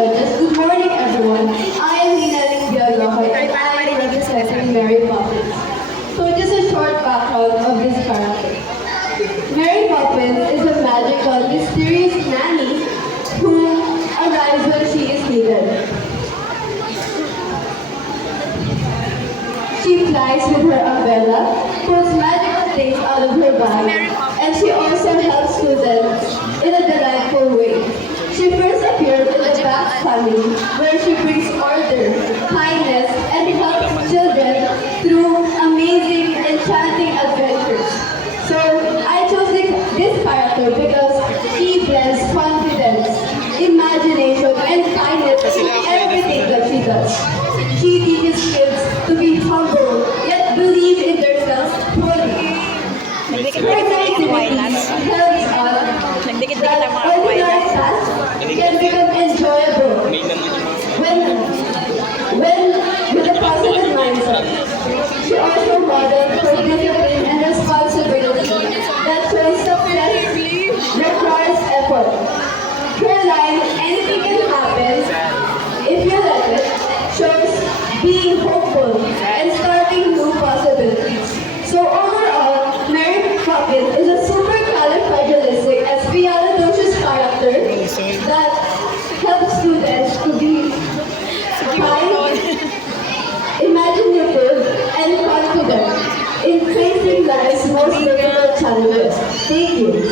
judges. Good morning, everyone. I am Nina Limbiolohoy and I am representing Mary Poppins. So just a short background of this character. Mary Poppins is a magical, mysterious nanny who arrives when she is needed. She flies with her umbrella, pulls magical things out of her bag, and she also helps students in a delightful way. She first appeared in the Bat family, where she brings order, kindness, and helps children through amazing, enchanting adventures. So I chose this character because she blends confidence, imagination, and kindness in everything that she does. She teaches kids to be humble, yet believe in themselves fully. Her activities helps us Nagdikit-dikit ang mga ordinary kawain. tasks can become enjoyable when with a positive mindset. She also models for discipline and responsibility that shows success requires effort. Her line, anything can happen if you let it, shows being hopeful and starting new possibilities. So overall, Mary Poppins is a supercalifragilisticexpialidocious character that helps students to be kind, imaginative, and confident in facing life's most difficult challenges. Thank you.